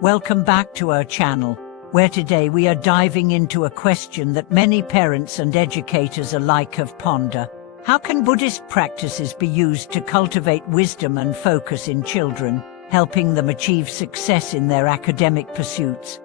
Welcome back to our channel, where today we are diving into a question that many parents and educators alike have pondered. How can Buddhist practices be used to cultivate wisdom and focus in children, helping them achieve success in their academic pursuits?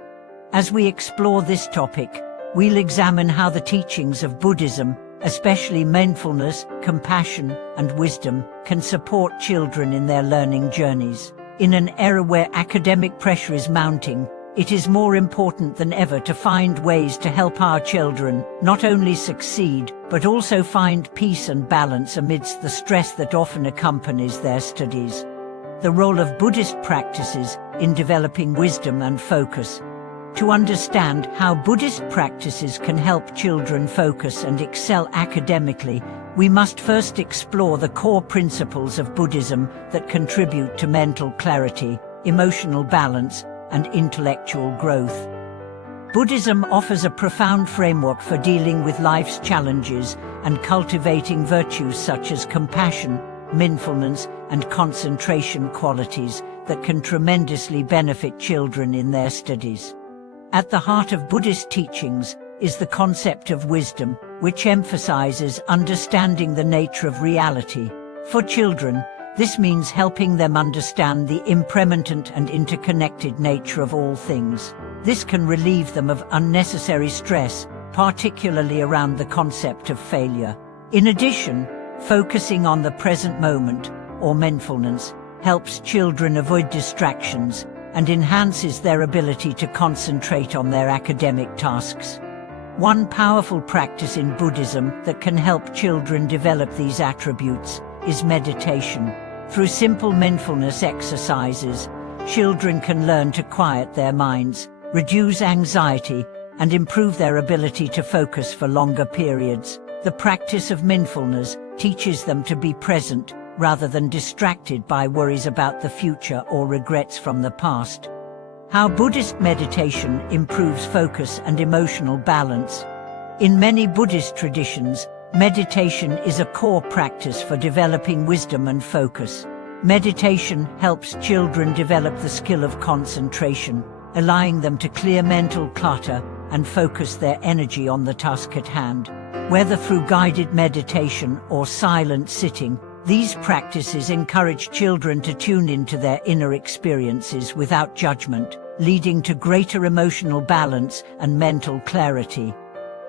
As we explore this topic, we'll examine how the teachings of Buddhism, especially mindfulness, compassion, and wisdom, can support children in their learning journeys. In an era where academic pressure is mounting, it is more important than ever to find ways to help our children not only succeed, but also find peace and balance amidst the stress that often accompanies their studies. The role of Buddhist practices in developing wisdom and focus. To understand how Buddhist practices can help children focus and excel academically, we must first explore the core principles of Buddhism that contribute to mental clarity, emotional balance, and intellectual growth. Buddhism offers a profound framework for dealing with life's challenges and cultivating virtues such as compassion, mindfulness, and concentration, qualities that can tremendously benefit children in their studies. At the heart of Buddhist teachings is the concept of wisdom, which emphasizes understanding the nature of reality. For children, this means helping them understand the impermanent and interconnected nature of all things. This can relieve them of unnecessary stress, particularly around the concept of failure. In addition, focusing on the present moment, or mindfulness, helps children avoid distractions and enhances their ability to concentrate on their academic tasks. One powerful practice in Buddhism that can help children develop these attributes is meditation. Through simple mindfulness exercises, children can learn to quiet their minds, reduce anxiety, and improve their ability to focus for longer periods. The practice of mindfulness teaches them to be present rather than distracted by worries about the future or regrets from the past. How Buddhist meditation improves focus and emotional balance. In many Buddhist traditions, meditation is a core practice for developing wisdom and focus. Meditation helps children develop the skill of concentration, allowing them to clear mental clutter and focus their energy on the task at hand. Whether through guided meditation or silent sitting, these practices encourage children to tune into their inner experiences without judgment, leading to greater emotional balance and mental clarity.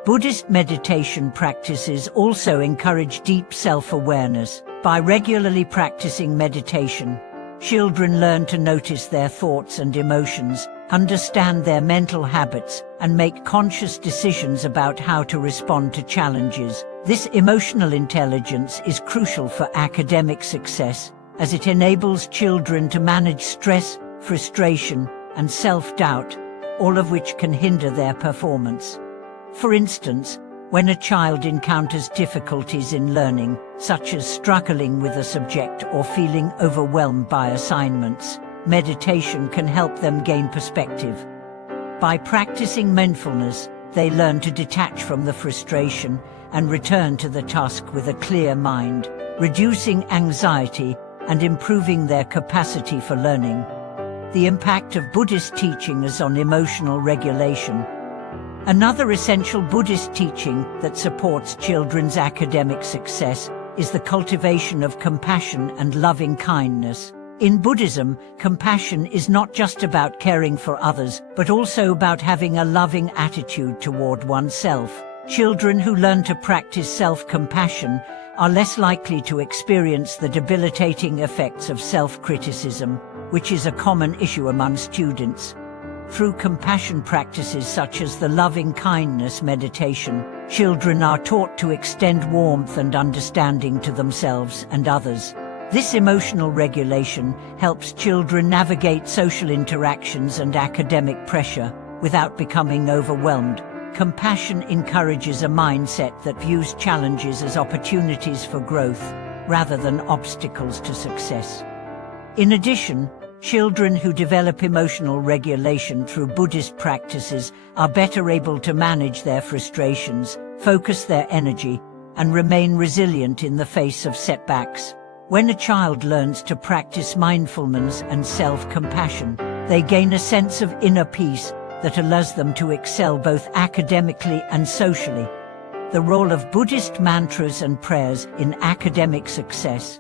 Buddhist meditation practices also encourage deep self-awareness. By regularly practicing meditation, children learn to notice their thoughts and emotions, understand their mental habits, and make conscious decisions about how to respond to challenges. This emotional intelligence is crucial for academic success, as it enables children to manage stress, frustration, and self-doubt, all of which can hinder their performance. For instance, when a child encounters difficulties in learning, such as struggling with a subject or feeling overwhelmed by assignments, meditation can help them gain perspective. By practicing mindfulness, they learn to detach from the frustration and return to the task with a clear mind, reducing anxiety and improving their capacity for learning. The impact of Buddhist teaching is on emotional regulation. Another essential Buddhist teaching that supports children's academic success is the cultivation of compassion and loving kindness. In Buddhism, compassion is not just about caring for others, but also about having a loving attitude toward oneself. Children who learn to practice self-compassion are less likely to experience the debilitating effects of self-criticism, which is a common issue among students. Through compassion practices such as the loving kindness meditation, children are taught to extend warmth and understanding to themselves and others. This emotional regulation helps children navigate social interactions and academic pressure without becoming overwhelmed. Compassion encourages a mindset that views challenges as opportunities for growth rather than obstacles to success. In addition, children who develop emotional regulation through Buddhist practices are better able to manage their frustrations, focus their energy, and remain resilient in the face of setbacks. When a child learns to practice mindfulness and self-compassion, they gain a sense of inner peace that allows them to excel both academically and socially. The role of Buddhist mantras and prayers in academic success.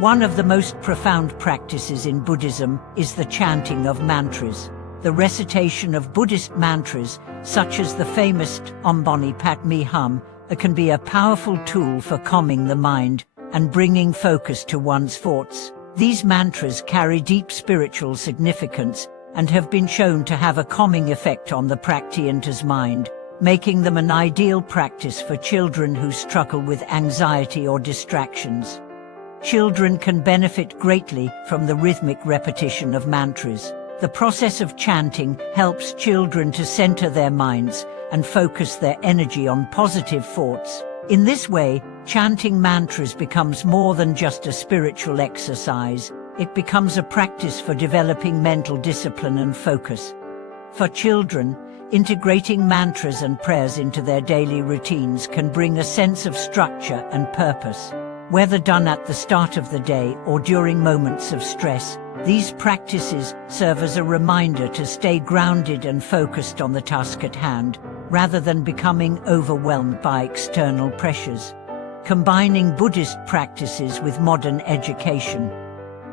One of the most profound practices in Buddhism is the chanting of mantras. The recitation of Buddhist mantras, such as the famous Om Mani Padme Hum, can be a powerful tool for calming the mind and bringing focus to one's thoughts. These mantras carry deep spiritual significance and have been shown to have a calming effect on the practitioner's mind, making them an ideal practice for children who struggle with anxiety or distractions. Children can benefit greatly from the rhythmic repetition of mantras. The process of chanting helps children to center their minds and focus their energy on positive thoughts. In this way, chanting mantras becomes more than just a spiritual exercise. It becomes a practice for developing mental discipline and focus. For children, integrating mantras and prayers into their daily routines can bring a sense of structure and purpose. Whether done at the start of the day or during moments of stress, these practices serve as a reminder to stay grounded and focused on the task at hand, rather than becoming overwhelmed by external pressures. Combining Buddhist practices with modern education.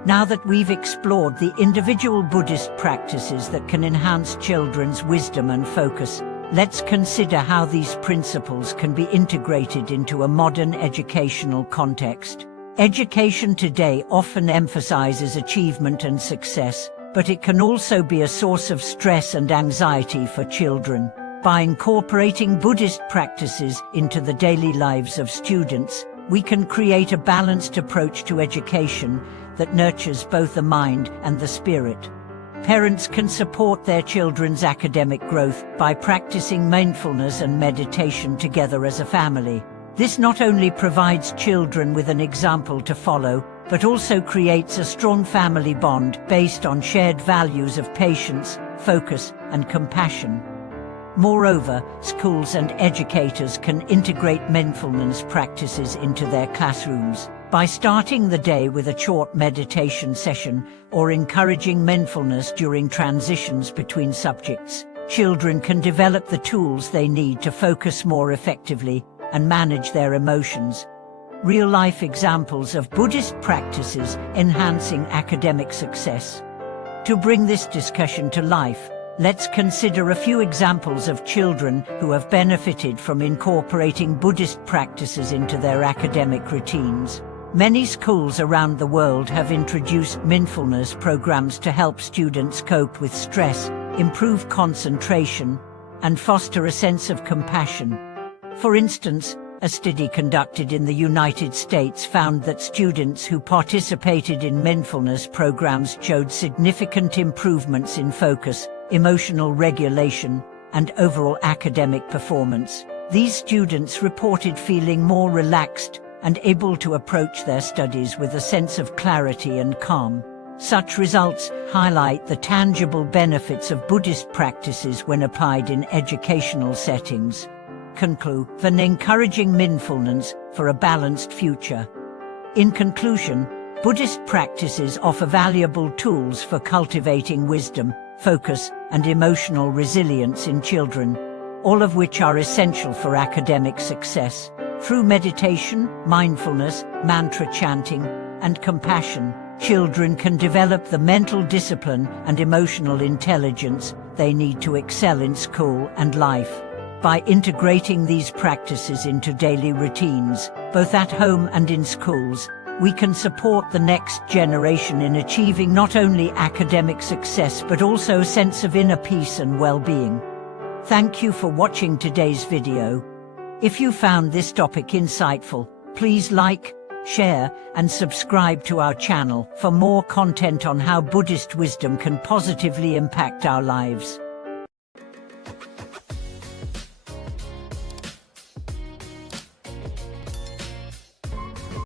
Now that we've explored the individual Buddhist practices that can enhance children's wisdom and focus, let's consider how these principles can be integrated into a modern educational context. Education today often emphasizes achievement and success, but it can also be a source of stress and anxiety for children. By incorporating Buddhist practices into the daily lives of students, we can create a balanced approach to education that nurtures both the mind and the spirit. Parents can support their children's academic growth by practicing mindfulness and meditation together as a family. This not only provides children with an example to follow, but also creates a strong family bond based on shared values of patience, focus, and compassion. Moreover, schools and educators can integrate mindfulness practices into their classrooms. By starting the day with a short meditation session or encouraging mindfulness during transitions between subjects, children can develop the tools they need to focus more effectively and manage their emotions. Real-life examples of Buddhist practices enhancing academic success. To bring this discussion to life, let's consider a few examples of children who have benefited from incorporating Buddhist practices into their academic routines. Many schools around the world have introduced mindfulness programs to help students cope with stress, improve concentration, and foster a sense of compassion. For instance, a study conducted in the United States found that students who participated in mindfulness programs showed significant improvements in focus, emotional regulation, and overall academic performance. These students reported feeling more relaxed and able to approach their studies with a sense of clarity and calm. Such results highlight the tangible benefits of Buddhist practices when applied in educational settings. Conclude when encouraging mindfulness for a balanced future. In conclusion, Buddhist practices offer valuable tools for cultivating wisdom, focus, and emotional resilience in children, all of which are essential for academic success. Through meditation, mindfulness, mantra chanting, and compassion, children can develop the mental discipline and emotional intelligence they need to excel in school and life. By integrating these practices into daily routines, both at home and in schools, we can support the next generation in achieving not only academic success but also a sense of inner peace and well-being. Thank you for watching today's video. If you found this topic insightful, please like, share, and subscribe to our channel for more content on how Buddhist wisdom can positively impact our lives.